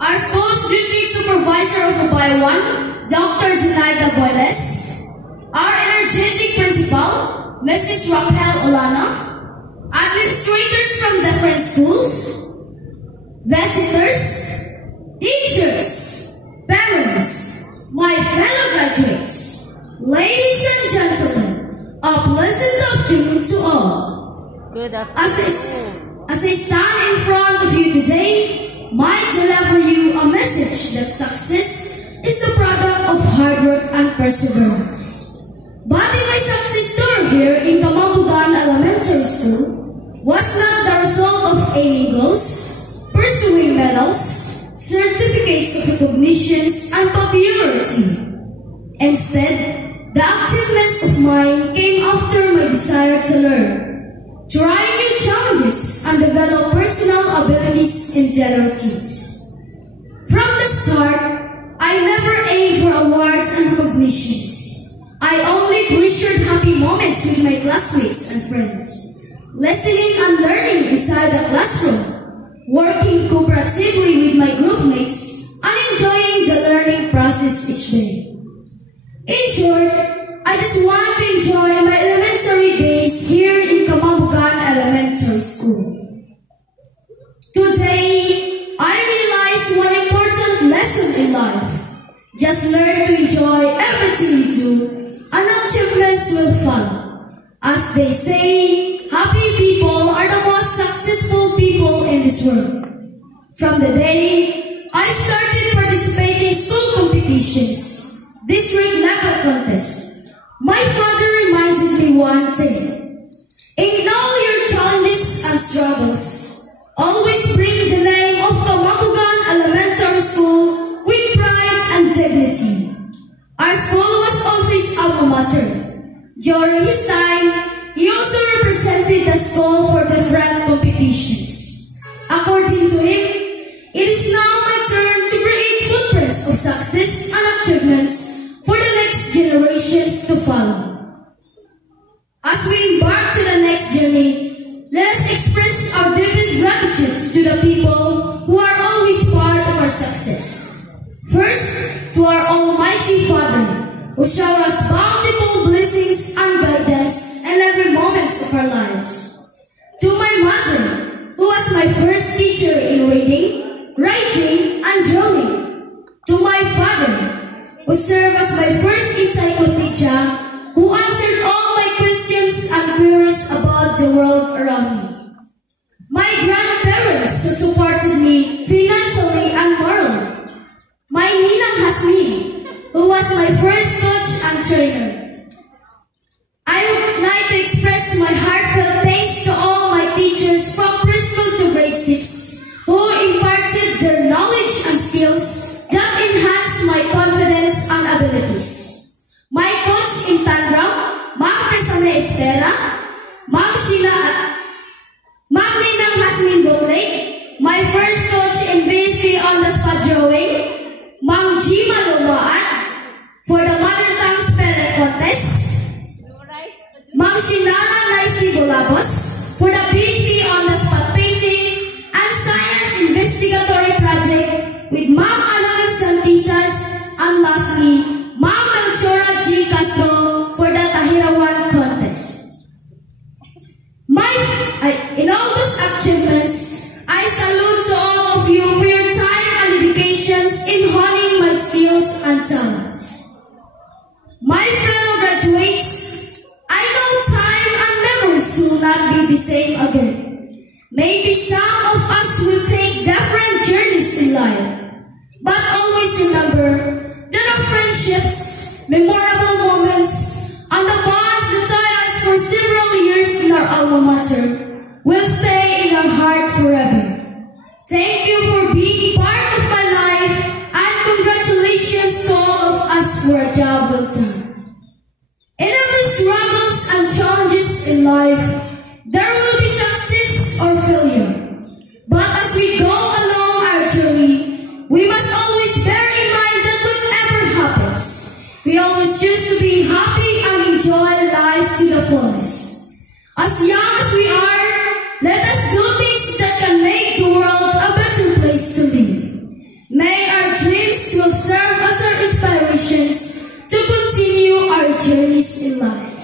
our school's district supervisor of the Bayan 1, Dr. Zenaida Boyles, our energetic principal, Mrs. Raquel Olana, administrators from different schools, visitors, teachers, parents, my fellow graduates, ladies and gentlemen, a pleasant afternoon to all. Good afternoon. As I stand in front of you today, might deliver you a message that success is the product of hard work and perseverance. But in my success story here in Kamambugan Elementary School was not the result of aiming goals, pursuing medals, certificates of recognitions, and popularity. Instead, the achievements of mine came after my desire to learn, try new challenges, and develop personal abilities and generosities. From the start, I never aimed for awards and recognitions. I only treasured happy moments with my classmates and friends, listening and learning inside the classroom, working cooperatively with my group mates, and enjoying the learning process each day. In short, I just want to enjoy my elementary days here in Kamambugan Elementary School. Today, I realized one important lesson in life. Just learn to enjoy everything you do, and achievements will follow. As they say, happy people are the most successful people in this world. From the day I started participating in school competitions, district level contests, my father reminded me one thing. In all your challenges and struggles, always bring the name of Kamambugan Elementary School with pride and dignity. Our school was also his alma mater. During his time, he also represented the school for different competitions. According to him, it is now my turn to create footprints of success and achievements for the next generations to follow. As we embark to the next journey, let us express our deepest gratitude to the people who are always part of our success. First, to our Almighty Father, who shower us bountiful blessings and guidance in every moment of our lives. To my mother, who was my first teacher in reading, writing, and drawing. To my father, who served as my first encyclopedia, who answered all my questions and queries about the world around me. My grandparents, who supported me financially and morally. My Ninang Hasmin, who was my first coach and trainer. I would like to express my heartfelt thanks to all my teachers from preschool to grade 6, who imparted their knowledge and skills that enhanced my confidence and abilities. My coach in Tangram, Ma'am Crisame Estera, Ma'am Ninang Hasmin Bogley, my first coach in BSP on the spot drawing, Ma'am Jima Lumaan for the Mother Tongue Spelling Contest, Ma'am Shinana Naisi Bolabos for the PhD on the spot painting and science investigatory project with Ma'am Annalyn Santisas, and lastly, Ma'am Melchora G. Castro for the Tahirawan Contest. In all those achievements, I salute to all of you for your time and dedications in honing my skills and talents. My fellow graduates, I know time and memories will not be the same again. Maybe some of us will take different journeys in life, but always remember that our friendships, memorable moments, and the bonds that tie us for several years in our alma mater will stay in our heart forever. Thank you for being part of my life, and congratulations to all of us for a job well done. In every struggles and challenges in life, there will be success or failure. But as we go along our journey, we must always bear in mind that whatever happens, we always choose to be happy and enjoy life to the fullest. As young as we are, let us do things that can make the world a better place to live. will serve as our inspirations to continue our journeys in life.